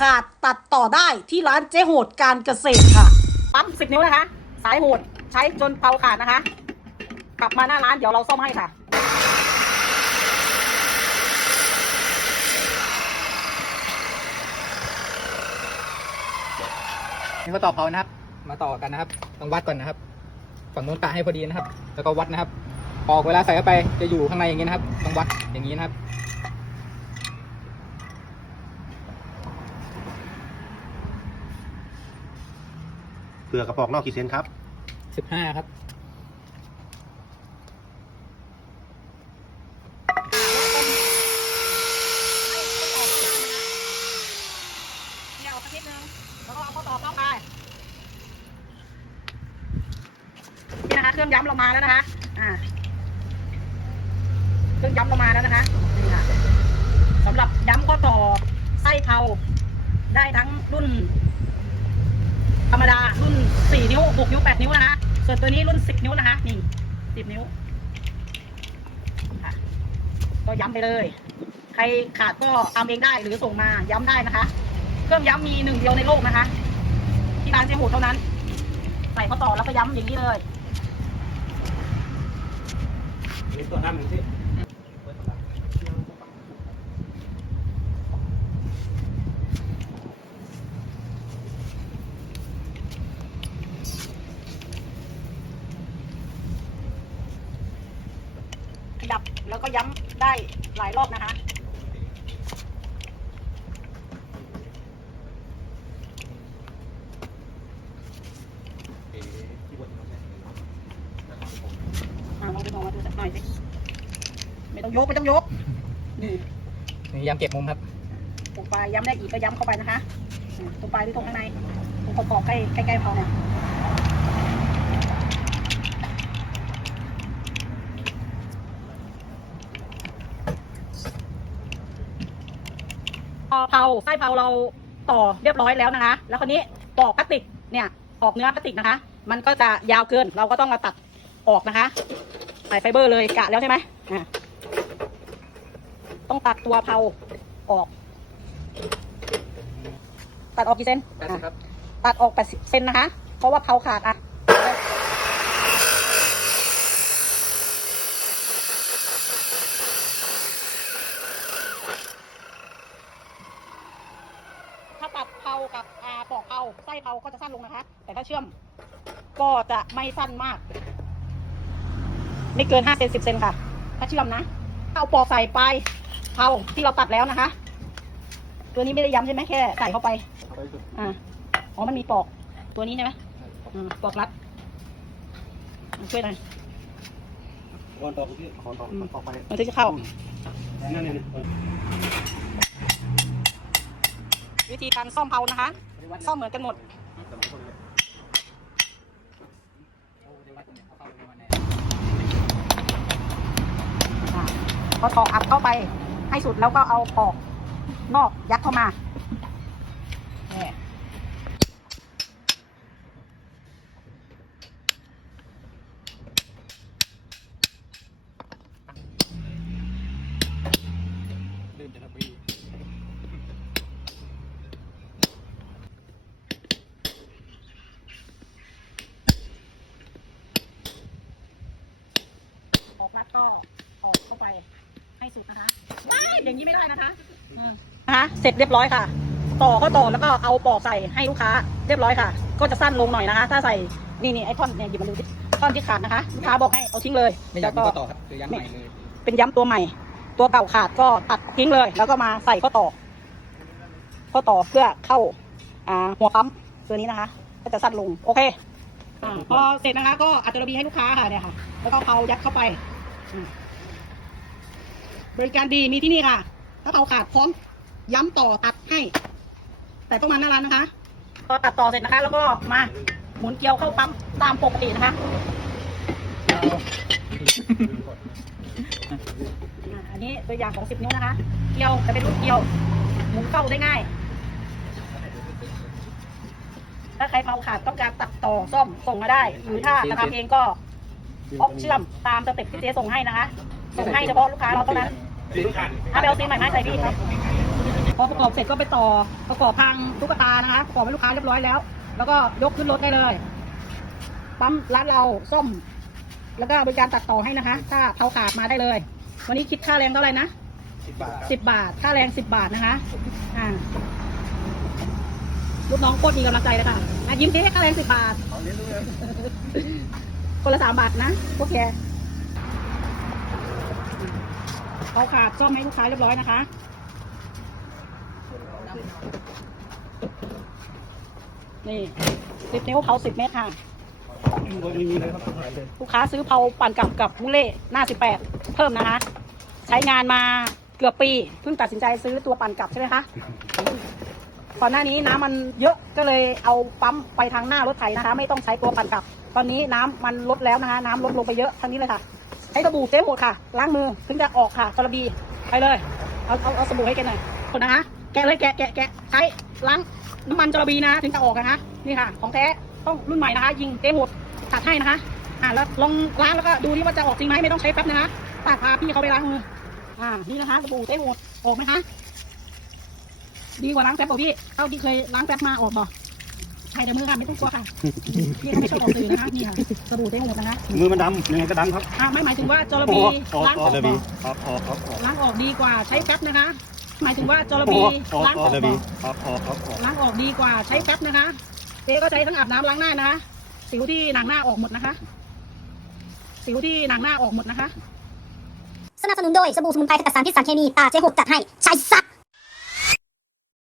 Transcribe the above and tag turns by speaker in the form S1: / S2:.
S1: ขาดตัดต่อได้ที่ร้านเจ๊โหดการเกษตรค่ะ ปั๊มสิบนิ้วนะคะ สายโหดใช้จนเผาขาดนะคะ กลับมาหน้าร้านเดี๋ยวเราซ่อมให้ค่ะ
S2: นี่ก็ต่อเขานะครับ มาต่อกันนะครับต้องวัดก่อนนะครับ ฝั่งนู้นกะให้พอดีนะครับ แล้วก็วัดนะครับ ปอกเวลาใส่เข้าไปจะอยู่ข้างในอย่างนี้นะครับต้องวัดอย่างนี้นะครับ
S3: เปลือกกระปอกนอกกี่เซนครับ
S2: สิบห้าครับ
S1: เดี๋ยวสักนิดนึง แล้วก็เอาข้อต่อเข้าไป นี่นะคะ เครื่องย้ำเรามาแล้วนะคะ อ่า เครื่องย้ำเรามาแล้วนะคะ นี่ค่ะสำหรับย้ำข้อต่อไส้เผาได้ทั้งรุ่น ธรรมดา รุ่น 4 นิ้ว6นิ้ว8นิ้วนะคะส่วนตัวนี้รุ่น10นิ้วนะคะนี่10นิ้วค่ะก็ย้ำไปเลย ใครขาดก็ทำเองได้หรือส่งมาย้ำได้นะคะ เครื่องย้ำมีหนึ่งเดียวในโลกนะคะ ที่ร้านเจ๊หูเท่านั้น ใส่ข้อต่อแล้วก็ย้ำอย่างนี้เลย
S3: ตัวน้ำหนึ่งสิ
S1: แล้วก็ย้ำได้หลายรอบนะคะอ่าลองดูลองมาดูสักหน่อยสิไม่ต้องยกไม่ต้องยก นี่
S2: นี่ยำเก็บมุมครับ
S1: ตรงปลายย้ำได้อีกก็ย้ำเข้าไปนะคะอ่าตรงปลายหรือตรงข้างในตรงขอบๆใกล้ใกล้ๆพอเนี่ย พอเผาไส้เผาเราต่อเรียบร้อยแล้วนะคะ แล้วคนนี้ปอกพลาสติกเนี่ยออกเนื้อพลาสติกนะคะ มันก็จะยาวเกินเราก็ต้องมาตัดออกนะคะใส่ไฟเบอร์เลยกะแล้วใช่ไหมอ่าต้องตัดตัวเผาออก ตัดออกกี่เซน
S2: แปดสิบครับ
S1: ตัดออก80เซนนะคะ เพราะว่าเผาขาดอะ ถ้าตัดเผากับอ่าปอกเผาไส้เผาก็จะสั้นลงนะคะ แต่ถ้าเชื่อมก็จะไม่สั้นมาก ไม่เกิน5เซน10เซนค่ะ ถ้าเชื่อมนะเอาปอกใส่ไปเผาที่เราตัดแล้วนะคะ ตัวนี้ไม่ได้ย้ำใช่ไหมแค่ใส่เข้าไปอ่าอ๋อมันมีปอกตัวนี้ใช่ไหมอ่าปอกรัดอ่าช่วยหน่อย
S3: วอนตอกที่ขอตอกตอกไป
S1: มันถึงจะเข้า
S3: นั่นนี่
S1: วิธีการซ่อมเผานะคะ ซ่อมเหมือนกันหมดอ่าพอตอกอัดเข้าไปให้สุดแล้วก็เอาปอกนอกยัดเข้ามาเนี่ย
S2: ลื่นจะระบี
S1: ออก พัดก็ออกเข้าไปให้สุดนะคะไม่อย่างนี้ไม่ได้นะคะนะคะเสร็จเรียบร้อยค่ะ ต่อก็ต่อแล้วก็เอาปอกใส่ให้ลูกค้า เรียบร้อยค่ะ ก็จะสั้นลงหน่อยนะคะ ถ้าใส่นี่นี่ไอ้ท่อนเนี่ยหยิบมาดูสิท่อนที่ขาดนะคะลูกค้าบอกให้เอาทิ้งเลย
S2: ไม่อ
S1: แล้
S2: ยาก
S1: ว
S2: มี
S1: ก็
S2: ก็ต่อครับคือยำใหม่เลย
S1: เป็นย้ำตัวใหม่ ตัวเก่าขาดก็ตัดทิ้งเลย แล้วก็มาใส่ข้อต่อข้อต่อเพื่อเข้าอ่าหัวปั๊มตัวนี้นะคะ ก็จะสั้นลงโอเคอ่าพอเสร็จนะคะ ก็อัดตัวบีให้ลูกค้าค่ะเนี่ยค่ะ แล้วก็เอายัดเข้าไปอืม บริการดีมีที่นี่ค่ะ ถ้าเอาขาดพร้อมย้ำต่อตัดให้ แต่ต้องมาหน้าร้านนะคะพอตัดต่อเสร็จนะคะ แล้วก็มาหมุนเกลียวเข้าปั๊มตามปกตินะคะอันนี้ตัวอย่างของ10นิ้วนะคะ เกลียวจะเป็นลูกเกลียว หมุนเข้าได้ง่าย ถ้าใครเผาขาดต้องการตัดต่อซ่อมส่งมาได้ หรือถ้าจะทำเองก็ พกเชื่อมตามสเต็ปที่เจ๊ส่งให้นะคะ ส่งให้เฉพาะลูกค้าเราเท่านั้น
S3: สีขัน
S1: ถ้าไปเอาซีนใหม่ไม้ใส่พี่ครับ
S3: เพ
S1: อประกอบเสร็จก็ไปต่อประกอบพังตุ๊กตานะคะประกอบให้ลูกค้าเรียบร้อยแล้ว แล้วก็ยกขึ้นรถได้เลยปั๊มร้านเราส้ม แล้วก็บริการตัดต่อให้นะคะ ถ้าเทาขาดมาได้เลย วันนี้คิดค่าแรงเท่าไหร่นะ
S3: สิบบาทครับ
S1: สิบบาทค่าแรงสิบบาทนะคะอ่าลูกน้องโคตรมีกำลังใจเลยค่ะอะยิ้มดิค่าแรงสิบบาท คนละสามบาทนะพวกแกเอาขาดซ่อมให้ลูกค้าเรียบร้อยนะคะนี่สิบนิ้วเผาสิบเมตรค่ะลูกค้าซื้อเผาปั่นกับกับมุเล่หน้าสิบแปดเพิ่มนะคะ ใช้งานมาเกือบปี เพิ่งตัดสินใจซื้อตัวปั่นกลับใช่ไหมคะ ก่อนหน้านี้น้ำมันเยอะก็เลยเอาปั๊มไปทางหน้ารถไถนะคะ ไม่ต้องใช้ตัวปั่นกลับ ตอนนี้น้ำมันลดแล้วนะคะ น้ำลดลงไปเยอะทั้งนี้เลยค่ะใช้สบู่เจ๊หมดค่ะล้างมือถึงจะออกค่ะจระบีไปเลยเอาเอาเอาสบู่ให้แกหน่อยคนนะคะแกะเลยแกะแกะแกะใช้ล้างน้ำมันจระบีนะ ถึงจะออกนะคะนี่ค่ะ ของแท้ต้องรุ่นใหม่นะคะ ยิงเจ๊หมดตัดให้นะคะอ่าแล้วลองล้างแล้วก็ดูที่ว่าจะออกจริงไหมไม่ต้องใช้แป๊บนะคะตากพาพี่เขาไปล้างมืออ่านี่นะคะสบู่เต้หมดออกไหมคะ ดีกว่าล้างแป๊บบอกพี่เท่าที่เคยล้างแป๊บมาออกบอกใช่เดี๋ยวมือค่ะไม่ต้องกลัวค่ะพี่เขาไม่ชอบออกสื่อนะคะนี่ค่ะสบู่เต้หมดนะคะ
S3: มือมันดำยังไงก็ดำครับ
S1: อ่าไม่หมายถึงว่าจระบีล้างออก
S3: จะ
S1: บ
S3: บี
S1: อก
S3: ครับออกครับออก
S1: ล้างออกดีกว่าใช้แป๊บนะคะ หมายถึงว่าจระบีล้างออก
S3: จะ
S1: บ
S3: บี
S1: อก
S3: ครับออกครับออก
S1: ล้างออกดีกว่าใช้แป๊บนะคะเจ๊ก็ใช้ทั้งอาบน้ำล้างหน้านะคะสิวที่หนังหน้าออกหมดนะคะ สิวที่หนังหน้าออกหมดนะคะ
S4: สนับสนุนโดยสบู่สมุนไพรขจัดสารพิษสารเคมีตาเจ๊หกจัดให้ใช้ซัก